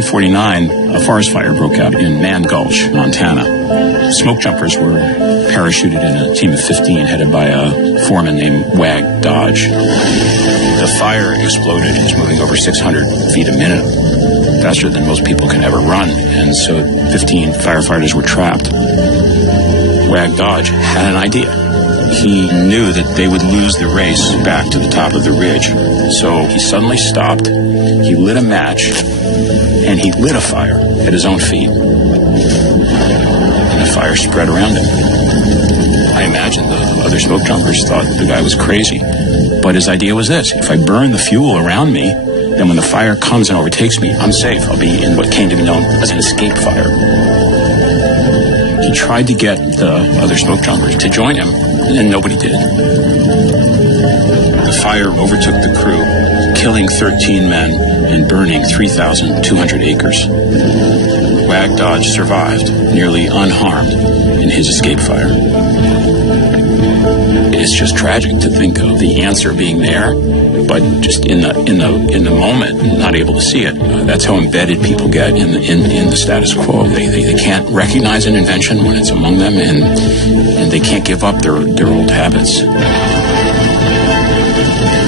1949, a forest fire broke out in Man Gulch, Montana. Smoke jumpers were parachuted in a team of 15 headed by a foreman named Wag Dodge. The fire exploded. It was moving over 600 feet a minute, faster than most people can ever run, and so 15 firefighters were trapped. Wag Dodge had an idea. He knew that they would lose the race back to the top of the ridge. So he suddenly stopped, he lit a match, and he lit a fire at his own feet. And the fire spread around him. I imagine the other smoke jumpers thought the guy was crazy. But his idea was this: if I burn the fuel around me, then when the fire comes and overtakes me, I'm safe. I'll be in what came to be known as an escape fire. He tried to get the other smoke jumpers to join him, and nobody did. The fire overtook the crew, killing 13 men and burning 3,200 acres. Wag Dodge survived, nearly unharmed, in his escape fire. It's just tragic to think of the answer being there, but just in the moment, not able to see it. That's how embedded people get in the status quo. They can't recognize an invention when it's among them, and they can't give up their old habits.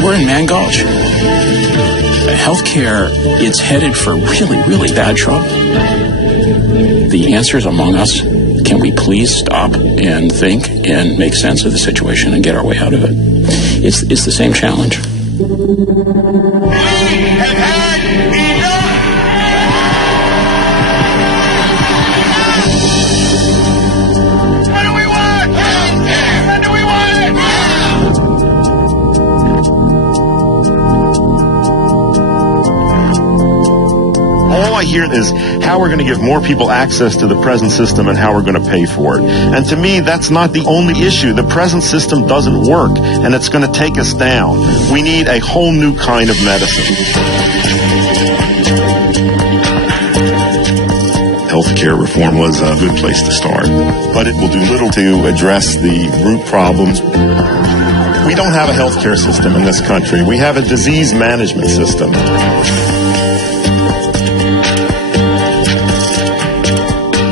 We're in Man Gulch. Healthcare, it's headed for really, really bad trouble. The answer's among us. Can we please stop and think and make sense of the situation and get our way out of it? It's the same challenge. We have had enough! What do we want? Healthcare! When do we want it? All I hear is how we're going to give more people access to the present system and how we're going to pay for it. And to me, that's not the only issue. The present system doesn't work, and it's going to take us down. We need a whole new kind of medicine. Healthcare reform was a good place to start, but it will do little to address the root problems. We don't have a healthcare system in this country. We have a disease management system.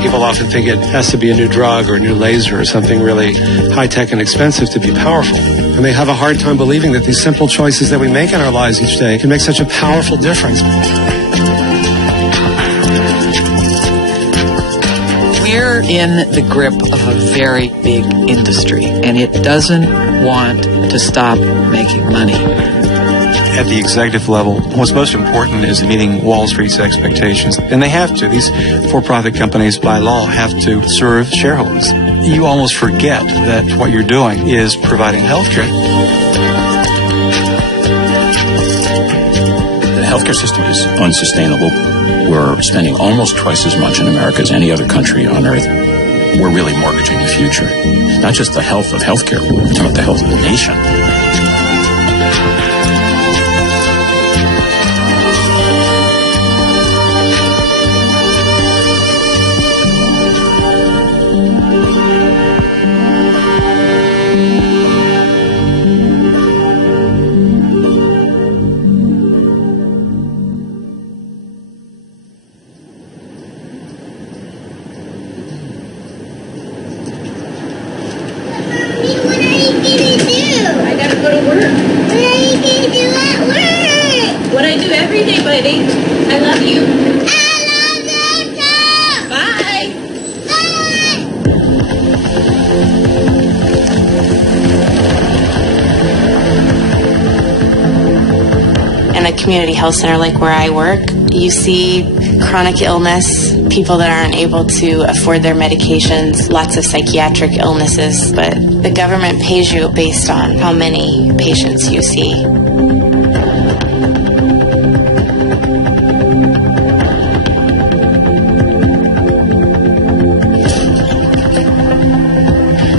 People often think it has to be a new drug or a new laser or something really high-tech and expensive to be powerful. And they have a hard time believing that these simple choices that we make in our lives each day can make such a powerful difference. We're in the grip of a very big industry, and it doesn't want to stop making money. At the executive level, what's most important is meeting Wall Street's expectations. And they have to. These for-profit companies, by law, have to serve shareholders. You almost forget that what you're doing is providing health care. The healthcare system is unsustainable. We're spending almost twice as much in America as any other country on earth. We're really mortgaging the future. Not just the health of healthcare, we're talking about the health of the nation. Community health center like where I work, you see chronic illness, people that aren't able to afford their medications, lots of psychiatric illnesses, but the government pays you based on how many patients you see.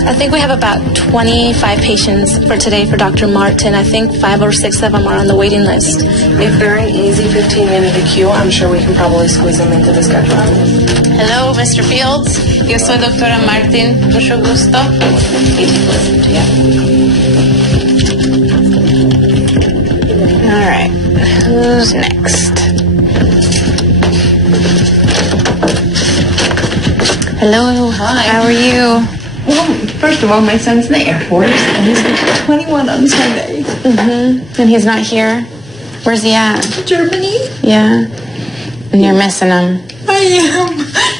I think we have about 25 patients for today for Dr. Martin. I think 5 or 6 of them are on the waiting list. If they're an easy 15-minute queue, I'm sure we can probably squeeze them into the schedule. Hello, Mr. Fields. Yo soy Doctora Martin. Mucho gusto. All right. Who's next? Hello. Hi. How are you? Well, first of all, my son's in the Air Force, and he's 21 on Sunday. And he's not here? Where's he at? Germany? Yeah. And you're missing him. I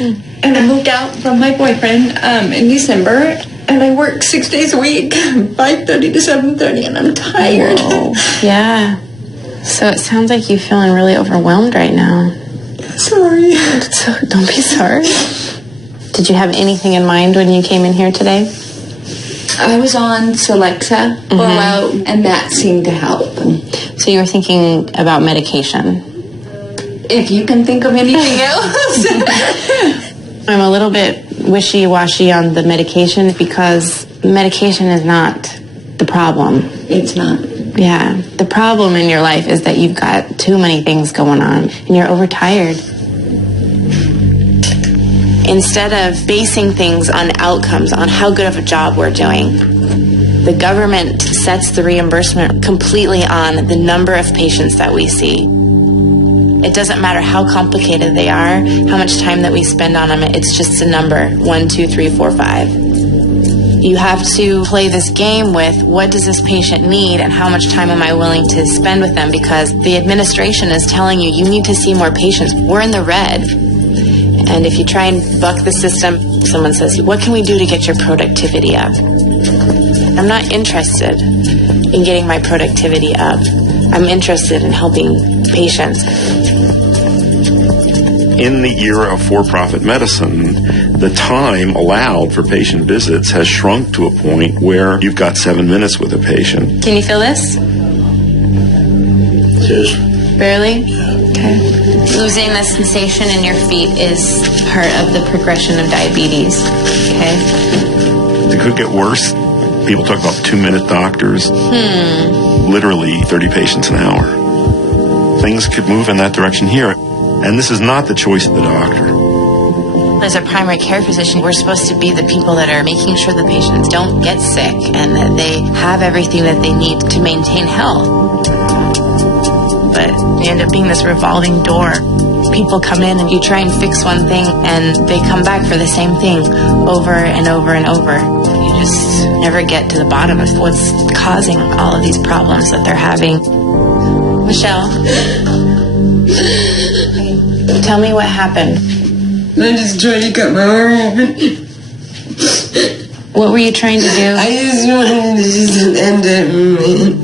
am. And I moved out from my boyfriend in December, and I work 6 days a week, 5:30 to 7:30, and I'm tired. Whoa. Yeah. So it sounds like you're feeling really overwhelmed right now. Sorry. So don't be sorry. Did you have anything in mind when you came in here today? I was on Celexa for a while, and that seemed to help. So you were thinking about medication? If you can think of anything else. I'm a little bit wishy-washy on the medication because medication is not the problem. It's not. Yeah. The problem in your life is that you've got too many things going on and you're overtired. Instead of basing things on outcomes, on how good of a job we're doing, the government sets the reimbursement completely on the number of patients that we see. It doesn't matter how complicated they are, how much time that we spend on them, it's just a number, 1, 2, 3, 4, 5. You have to play this game with what does this patient need and how much time am I willing to spend with them, because the administration is telling you you need to see more patients. We're in the red. And if you try and buck the system, someone says, what can we do to get your productivity up? I'm not interested in getting my productivity up. I'm interested in helping patients. In the era of for-profit medicine, the time allowed for patient visits has shrunk to a point where you've got 7 minutes with a patient. Can you feel this? Yes. Barely? Okay. Losing the sensation in your feet is part of the progression of diabetes. Okay? It could get worse. People talk about 2-minute doctors. Literally 30 patients an hour. Things could move in that direction here. And this is not the choice of the doctor. As a primary care physician, we're supposed to be the people that are making sure the patients don't get sick and that they have everything that they need to maintain health. But you end up being this revolving door. People come in and you try and fix one thing and they come back for the same thing over and over and over. You just never get to the bottom of what's causing all of these problems that they're having. Michelle, tell me what happened. I just tried to cut my arm open. What were you trying to do? I just wanted to just end it, man.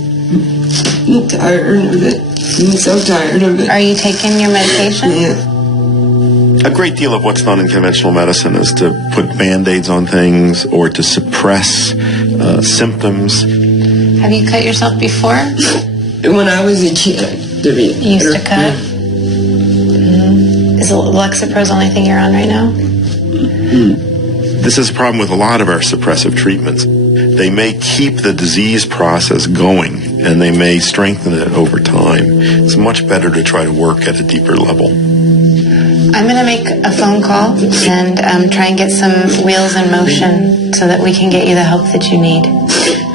I'm tired of it. I'm so tired of it. Are you taking your medication? Yeah. A great deal of what's done in conventional medicine is to put Band-Aids on things or to suppress symptoms. Have you cut yourself before? When I was a kid. You used to cut? Is Lexapro the only thing you're on right now? This is a problem with a lot of our suppressive treatments. They may keep the disease process going, and they may strengthen it over time. It's much better to try to work at a deeper level. I'm going to make a phone call and try and get some wheels in motion so that we can get you the help that you need.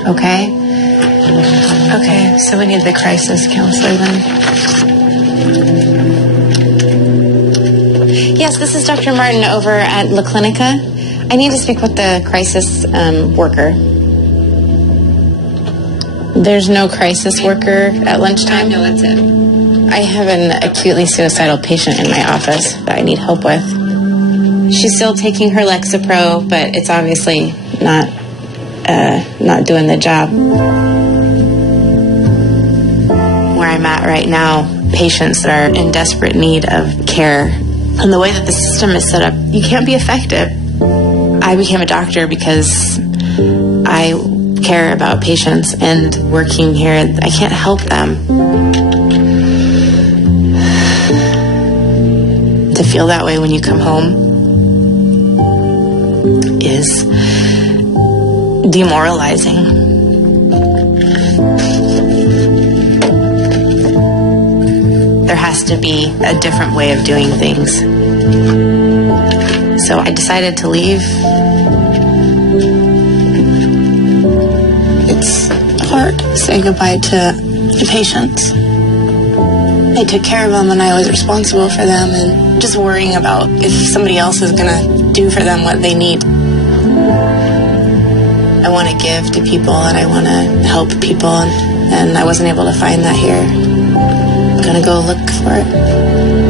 Okay? Okay, so we need the crisis counselor then. Yes, this is Dr. Martin over at La Clinica. I need to speak with the crisis worker. There's no crisis worker at lunchtime? No, that's it. I have an acutely suicidal patient in my office that I need help with. She's still taking her Lexapro, but it's obviously not doing the job. Where I'm at right now, patients that are in desperate need of care, and the way that the system is set up, you can't be effective. I became a doctor because I care about patients, and working here, I can't help them. To feel that way when you come home is demoralizing. There has to be a different way of doing things. So I decided to leave. It's hard to say goodbye to the patients. I took care of them and I was responsible for them, and just worrying about if somebody else is going to do for them what they need. I want to give to people and I want to help people, and I wasn't able to find that here. I'm going to go look for it.